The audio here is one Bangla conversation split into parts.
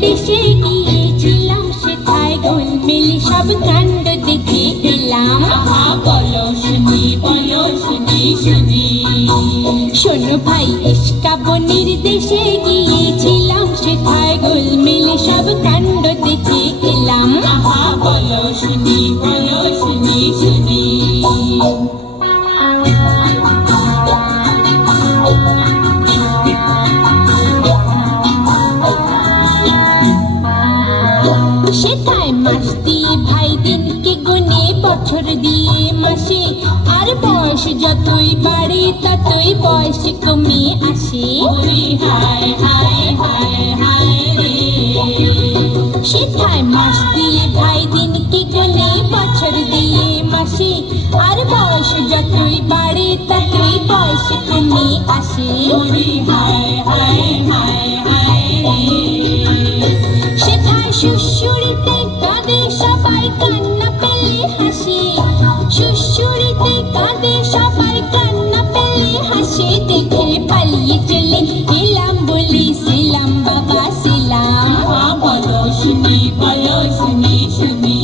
দেশে গিয়েছিলাম, সেথায় গোলমেলে সব কাণ্ড দেখে এলাম। আহা বলো শুনি, বলো শুনি শুনি। শোনো ভাই, ইস্কাবনের দেশে গিয়েছিলাম, সেথায় গোলমেলে সব কাণ্ড দেখে এলাম। আহা বলো শুনি, বলো শুনি শুনি। সেথায় মাস দিয়ে ভাই দিনকে গুনে, বছর দিয়ে মাসে, আর বয়স যতই বাড়ে ততই বয়স কমে আসে। ওরে হায় হায় হায় হায় রে। সেথায় মাস দিয়ে ভাই দিনকে গুনে, বছর দিয়ে মাসে, আর বয়স যতই বাড়ে ততই বয়স কমে আসে। ওরে হায় হায় হায় হায় রে। সেথায় শ্বশুরিতে কাঁদে সবাই, কান্না পেলে হাসে। শ্বশুরিতে কাঁদে সবাই, কান্না পেলে হাসে। দেখে পালিয়ে চলে এলাম, বলি সেলাম বাবা সেলাম। আহা বলো শুনি, বলো শুনি শুনি।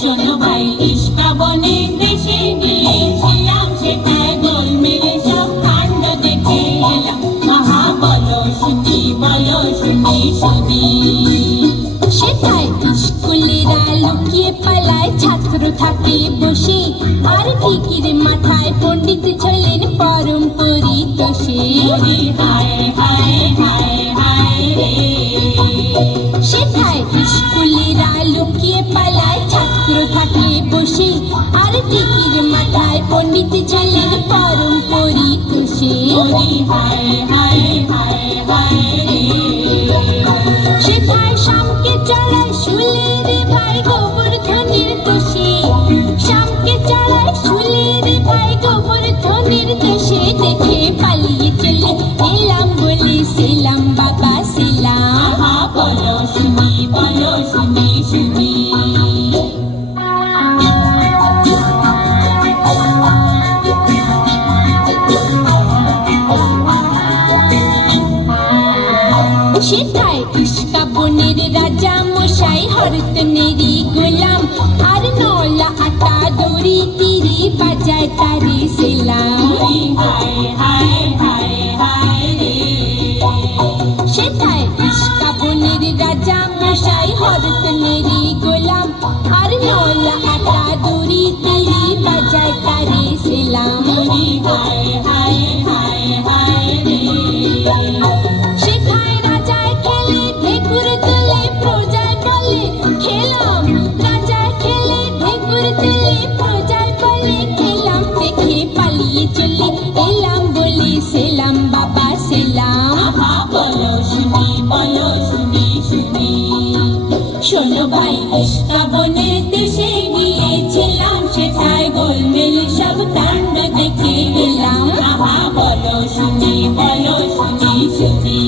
শোনো ভাই, ইস্কাবনের দেশে গিয়েছিলাম, সেটায় গোলমেলে সব কাণ্ড দেখে এলাম। আহা বলো শুনি, বলো শুনি শুনি। সেথায় স্কুলেরা লুকিয়ে পালায়, ছাত্র থাকে বসে, আর ঠিকির মাথায় পণ্ডিত ছিলেন পরম পরিতোষে। ওরে হায় হায় হায় হায় রে। সেথায় স্কুলেরা লুকিয়ে পালায়, ছাত্র থাকে বসে, আর ঠিকির মাথায় পণ্ডিত ছিলেন পরম পরিতোষে। ওরে হায় হায় হায় হায় রে। সেথায় শামকে চড়ায় শুলে রে ভাই গোবর্ধনের দোষে। শামকে চড়ায় শুলে রে ভাই গোবর্ধনের দোষে। দেখে পালিয়ে চলে এলাম, বলি সেলাম বাবা সেলাম। আহা বলো শুনি, বলো শুনি শুনি। সেথায় ইস্কাবনের রাজা মশাই, হরতনেরই গোলাম, আর নলা আটা দড়ি তীরে বাজায় তারে সেলাম। ওরে হায় হায় হায় হায় রে। সেথায় ইস্কাবনের রাজা মশাই, হরতনেরই গোলাম, আর নলা আটা দড়ি তীরে বাজায় তারে সেলাম। ওরে হায় হায় হায় হায় রে। সেথায় রাজায় খেলে ঢেকুর তুলে, প্রজায় বলে খেলাম। রাজায় খেলে ঢেকুর তুলে, প্রজায় বলে খেলাম। দেখে পালিয়ে চলে এলাম, বলি সেলাম বাবা সেলাম। আহা বলো শুনি, বলো শুনি শুনি। শোনো ভাই, ইস্কাবনের দেশে গিয়েছিলাম, সেটায় গোলমেলে সব কাণ্ড দেখে এলাম। আহা বলো শুনি, বলো শুনি শুনি।